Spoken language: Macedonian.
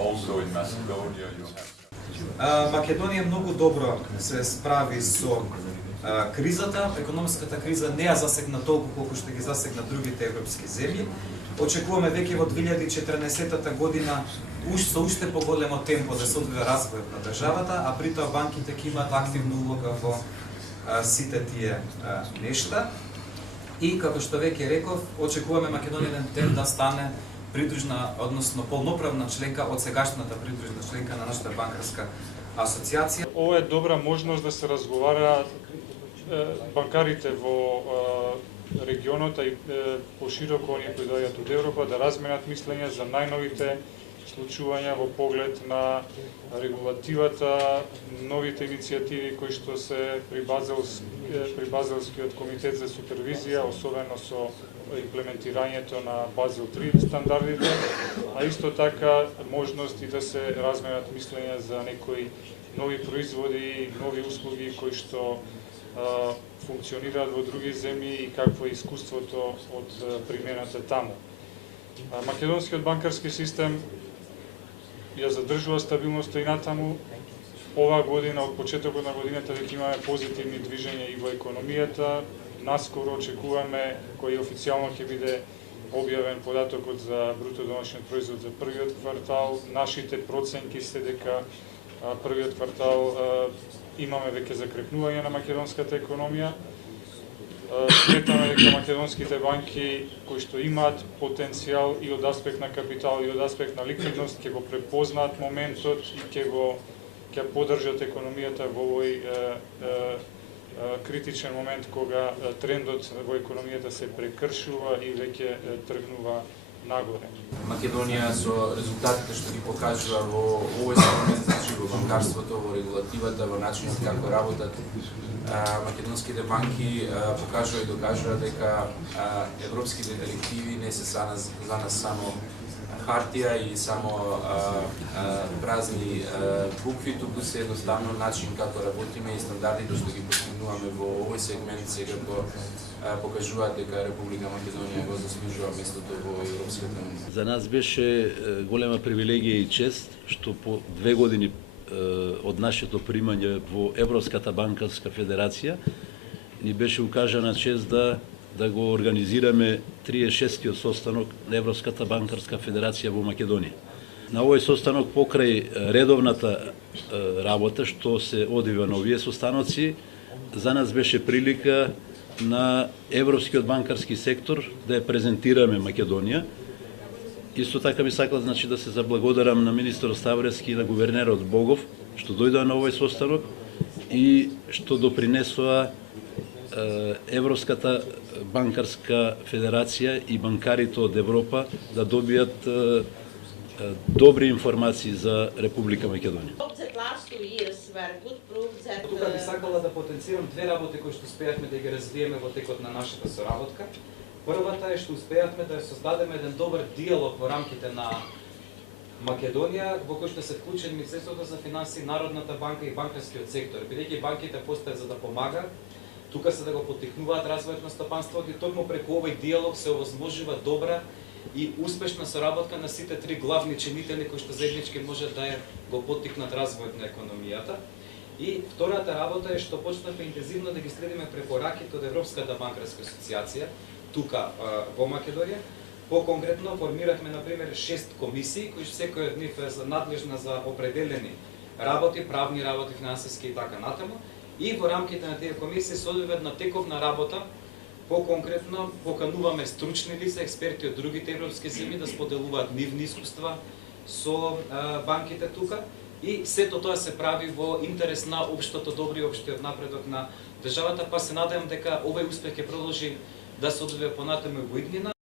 also in Macedonia you have. Македонија многу добро се справи со кризата, економската криза не ја засегна толку колку што ги засегна другите европски земји. Очекуваме веќе во 2014 година со уште поголемо темпо да се одвива развојот на државата, а при тоа банките ќе имаат активна улога во сите тие нешта. И како што веќе реков, очекуваме Македонија еден ден да стане придружна, односно полноправна членка од сегашната придружна членка на нашата банкарска асоциација. Ова е добра можност да се разговара банкарите во регионот и пошироко оние кои доаѓаат од Европа да разменат мислење за најновите случувања во поглед на регулативата, новите иницијативи кои што се при Базелскиот комитет за супервизија, особено со имплементирањето на Базел 3 стандардите, а исто така можности да се разменат мислења за некои нови производи, нови услуги кои што функционираат во други земји и какво е искуството од примената таму. Македонскиот банкарски систем ја задржува стабилноста и натаму. Оваа година, од почетокот на годината, веќе имаме позитивни движења и во економијата. Наскоро очекуваме, кој официјално ќе биде објавен податокот за бруто домашен производ за првиот квартал. Нашите проценки се дека првиот квартал имаме веќе закрепнување на македонската економија. Сметаме дека македонските банки кои што имаат потенцијал и од аспект на капитал и од аспект на ликвидност ќе го препознаат моментот и ќе поддржат економијата во овој критичен момент кога трендот во економијата се прекршува и веќе тргнува нагоре. Македонија со резултатите што ги покажува во овој сегмент, значи во банкарството, во регулативата, во начинот како работат македонските банки, покажува и докажува дека европските директиви не се за нас само хартија и само празни букви, туку се едноставно начин како работиме и стандардите што ги постигнуваме во овој сегмент секако покажуваат дека Република Македонија го заслужува местото во Европската унија. За нас беше голема привилегија и чест што по 2 години од нашето примање во Европската банкарска федерација ни беше укажана чест да го организираме 36-тиот состанок на Европската банкарска федерација во Македонија. На овој состанок покрај редовната работа што се одвива на овие состаноци, за нас беше прилика на европскиот банкарски сектор да ја презентираме Македонија. Исто така би сакал да се заблагодарам на министерот Ставрески и на гувернерот Богов што дојдоа на овој состанок и што допринесоа Европската банкарска федерација и банкарите од Европа да добијат добри информации за Република Македонија. Тука би сакала да потенцирам две работи кои што успеавме да ги развиеме во текот на нашата соработка. Првата е што успеавме да создадеме еден добар диалог во рамките на Македонија, во кој што се вклучени Министерството за финансии, Народната банка и банкарскиот сектор, бидејќи банките постојат за да помагаат, тука се да го поттикнуваат развојот на стопанството и токму преку овој диалог се овозможува добра и успешна соработка на сите три главни чинители кои што заеднички може да го поттикнат развојот на економијата. И втората работа е што почнавме интензивно да ги следиме препораките од Европската банкарска асоциација тука во Македонија. По-конкретно формирахме например 6 комисии кои секој од нив е надлежна за определени работи, правни работи, финансиски и така натаму. И во рамките на тие комисии се одвива една тековна работа. По-конкретно покануваме стручни лица, експерти од другите европски земји да споделуваат нивни искуства со банките тука. И сето тоа се прави во интерес на општото добро и општиот напредок на државата, па се надевам дека овој успех ќе продолжи да се одвива понатаму во иднина.